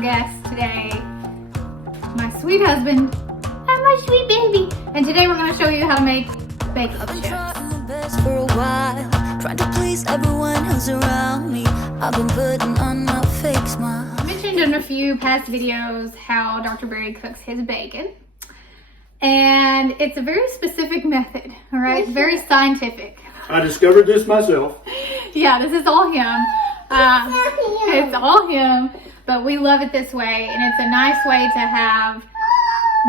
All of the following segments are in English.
guest today, my sweet husband and my sweet baby. And today we're going to show you how to make bacon chips. For a while, trying to please everyone who's around me. I've been putting on my fake smile. I mentioned in a few past videos how Dr. Barry cooks his bacon. And it's a very specific method, all right? Very scientific. I discovered this myself. Yeah, this is all him. It's all him, but we love it this way, and it's a nice way to have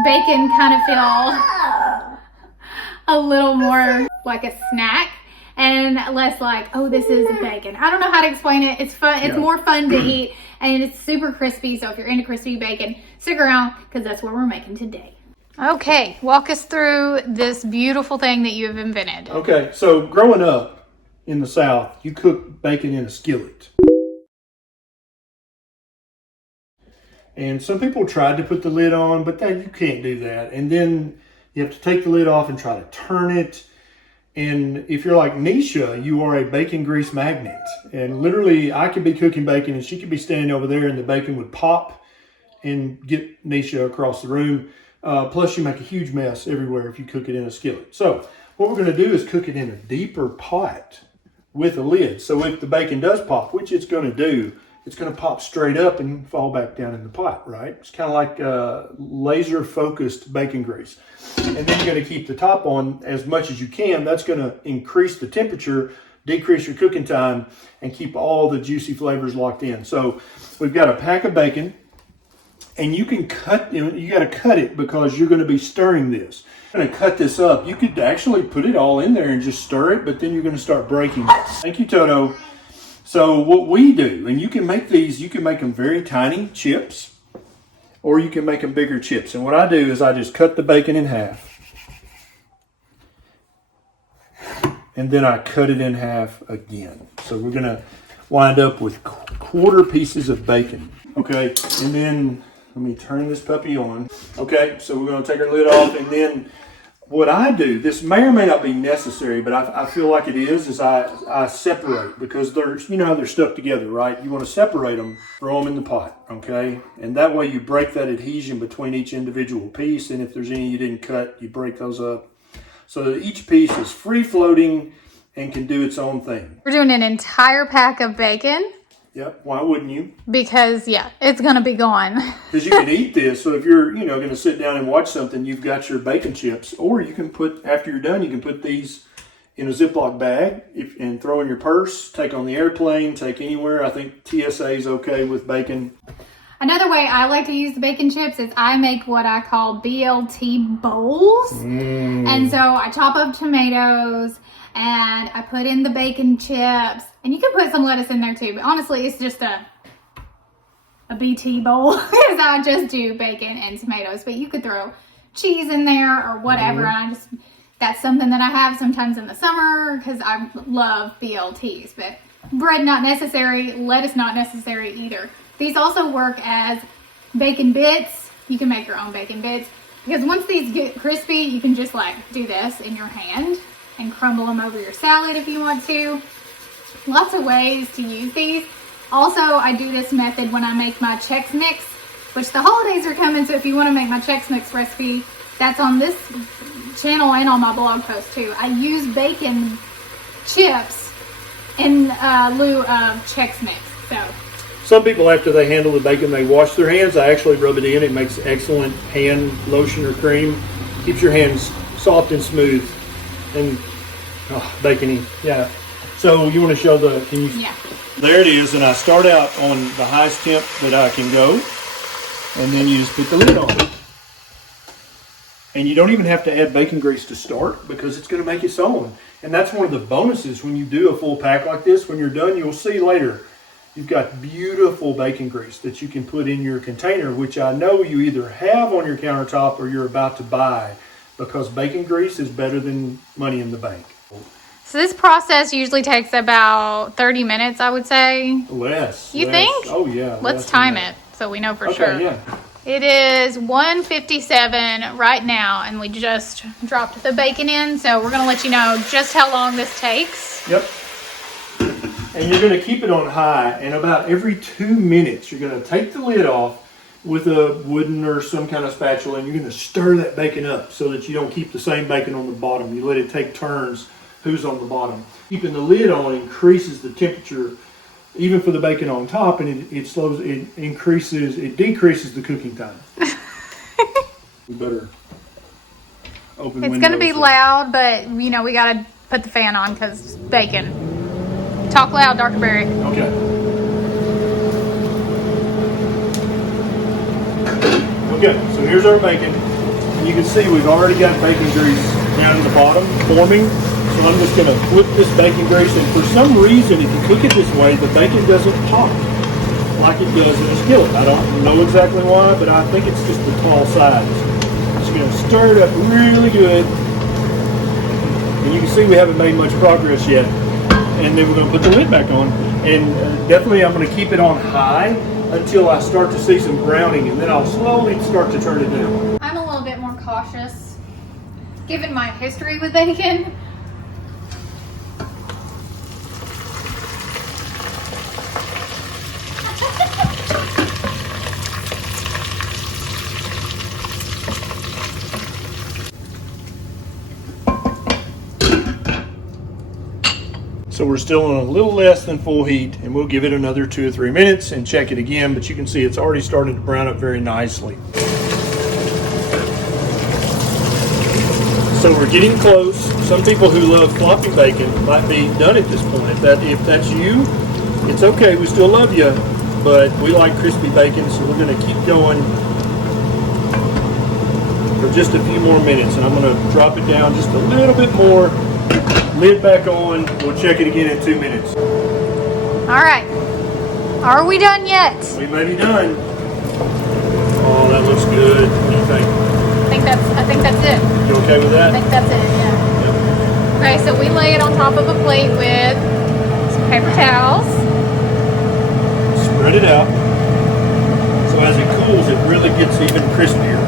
bacon kind of feel a little more like a snack and less like, oh, this is bacon. I don't know how to explain it. It's fun. It's more fun to eat, and it's super crispy. So if you're into crispy bacon, stick around because that's what we're making today. Okay, walk us through this beautiful thing that you have invented. Okay, so growing up in the South, you cook bacon in a skillet. And some people tried to put the lid on, but then you can't do that. And then you have to take the lid off and try to turn it. And if you're like Nisha, you are a bacon grease magnet. And literally, I could be cooking bacon and she could be standing over there and the bacon would pop and get Nisha across the room. Plus, you make a huge mess everywhere if you cook it in a skillet. So what we're going to do is cook it in a deeper pot with a lid. So if the bacon does pop, which it's going to do, it's going to pop straight up and fall back down in the pot, right? It's kind of like laser focused bacon grease. And then you're going to keep the top on as much as you can. That's going to increase the temperature, decrease your cooking time, and keep all the juicy flavors locked in. So we've got a pack of bacon, and you can cut, you got to cut it because you're going to be stirring this. I'm going to cut this up. You could actually put it all in there and just stir it, but then you're going to start breaking it. Thank you, Toto. So what we do, and you can make these, you can make them very tiny chips, or you can make them bigger chips. And what I do is I just cut the bacon in half, and then I cut it in half again. So we're going to wind up with quarter pieces of bacon. Okay, and then let me turn this puppy on. Okay, so we're going to take our lid off, and then what I do, this may or may not be necessary, but I feel like it is I separate, because they're, you know how they're stuck together, right? You want to separate them, throw them in the pot, okay? And that way you break that adhesion between each individual piece, and if there's any you didn't cut, you break those up. So that each piece is free floating and can do its own thing. We're doing an entire pack of bacon. Yep, why wouldn't you? Because, yeah, it's going to be gone. Because you can eat this, so if you're, going to sit down and watch something, you've got your bacon chips. Or you can put, after you're done, you can put these in a Ziploc bag and throw in your purse, take on the airplane, take anywhere. I think TSA is okay with bacon. Another way I like to use the bacon chips is I make what I call BLT bowls. And so I chop up tomatoes and I put in the bacon chips. And you can put some lettuce in there too, but honestly, it's just a BT bowl because I just do bacon and tomatoes. But you could throw cheese in there or whatever. And that's something that I have sometimes in the summer because I love BLTs. But bread not necessary, lettuce not necessary either. These also work as bacon bits. You can make your own bacon bits because once these get crispy, you can just like do this in your hand and crumble them over your salad if you want to. Lots of ways to use these. Also, I do this method when I make my Chex Mix, which the holidays are coming, so if you want to make my Chex Mix recipe, that's on this channel and on my blog post too. I use bacon chips in lieu of Chex Mix. So some people, after they handle the bacon, they wash their hands. I actually rub it in. It makes excellent hand lotion or cream. Keeps your hands soft and smooth and bacony. Yeah. So you want to show the, can you? Yeah. There it is, and I start out on the highest temp that I can go, and then you just put the lid on. And you don't even have to add bacon grease to start because it's going to make its own. And that's one of the bonuses when you do a full pack like this. When you're done, you'll see later, you've got beautiful bacon grease that you can put in your container, which I know you either have on your countertop or you're about to buy, because bacon grease is better than money in the bank. So this process usually takes about 30 minutes, I would say. Less. You think? Oh, yeah. Let's time it so we know for sure. Yeah. It is 1:57 right now, and we just dropped the bacon in, so we're going to let you know just how long this takes. Yep. And you're going to keep it on high, and about every 2 minutes, you're going to take the lid off with a wooden or some kind of spatula, and you're going to stir that bacon up so that you don't keep the same bacon on the bottom. You let it take turns who's on the bottom. Keeping the lid on increases the temperature, even for the bacon on top, and it decreases the cooking time. We better open It's going to be loud, but you know, we got to put the fan on because bacon. Talk loud, Dr. Berry. Okay. Okay, so here's our bacon. And you can see we've already got bacon grease down in the bottom forming. So I'm just going to flip this bacon grease, and for some reason, if you cook it this way, the bacon doesn't pop like it does in a skillet. I don't know exactly why, but I think it's just the tall sides. Just going to stir it up really good. And you can see we haven't made much progress yet. And then we're going to put the lid back on. And definitely I'm going to keep it on high until I start to see some browning, and then I'll slowly start to turn it down. I'm a little bit more cautious, given my history with bacon. So we're still on a little less than full heat, and we'll give it another 2 or 3 minutes and check it again, but you can see it's already started to brown up very nicely. So we're getting close. Some people who love floppy bacon might be done at this point. If that's you, it's okay, we still love you, but we like crispy bacon, so we're going to keep going for just a few more minutes, and I'm going to drop it down just a little bit more. Lid back on. We'll check it again in 2 minutes. All right. Are we done yet? We may be done. Oh, that looks good. What do you think? I think that's it. You okay with that? I think that's it, yeah. Yep. Okay, so we lay it on top of a plate with some paper towels. Spread it out. So as it cools, it really gets even crispier.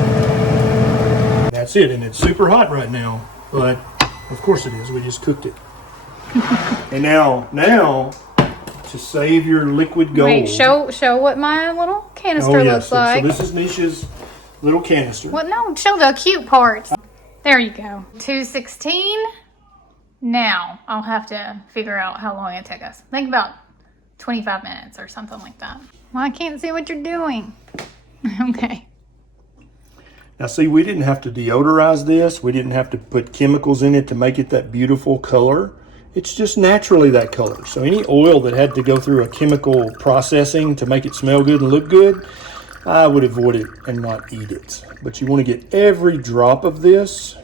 That's it, and it's super hot right now, but of course it is. We just cooked it. And now, to save your liquid gold. Wait, show what my little canister looks like. So this is Nisha's little canister. What? No, show the cute parts. There you go. 216. Now I'll have to figure out how long it took us. I think about 25 minutes or something like that. Well, I can't see what you're doing. Okay. Now see, we didn't have to deodorize this. We didn't have to put chemicals in it to make it that beautiful color. It's just naturally that color. So any oil that had to go through a chemical processing to make it smell good and look good, I would avoid it and not eat it. But you want to get every drop of this.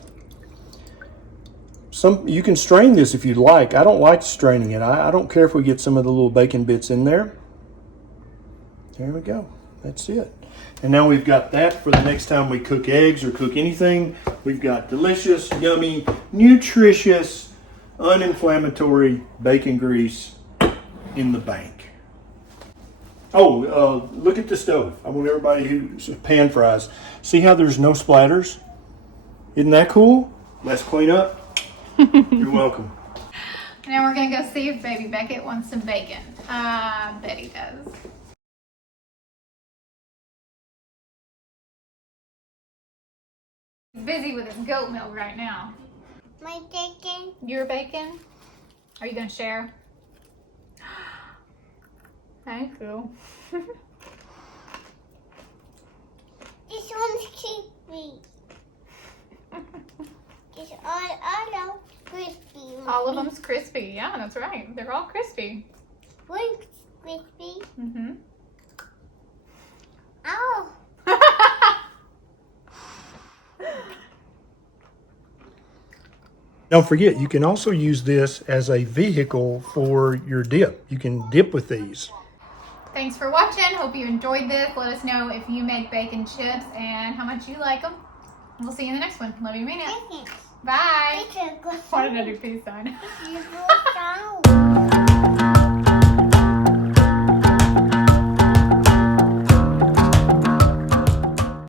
You can strain this if you like. I don't like straining it. I don't care if we get some of the little bacon bits in there. There we go. That's it. And now we've got that for the next time we cook eggs or cook anything. We've got delicious, yummy, nutritious, uninflammatory bacon grease in the bank. Oh, look at the stove. I want everybody who's pan fries. See how there's no splatters? Isn't that cool? Let's clean up. You're welcome. Now we're gonna go see if baby Beckett wants some bacon. I bet he does. He's busy with his goat milk right now. My bacon. Your bacon? Are you gonna share? Thank you. This one's crispy. It's all crispy. All of them's crispy. Yeah, that's right. They're all crispy. One's crispy. Mm-hmm. Ow. Don't forget, you can also use this as a vehicle for your dip. You can dip with these. Thanks for watching. Hope you enjoyed this. Let us know if you make bacon chips and how much you like them. We'll see you in the next one. Love you, mean it. Bye. Bacon. Why did I do peace sign? You go down.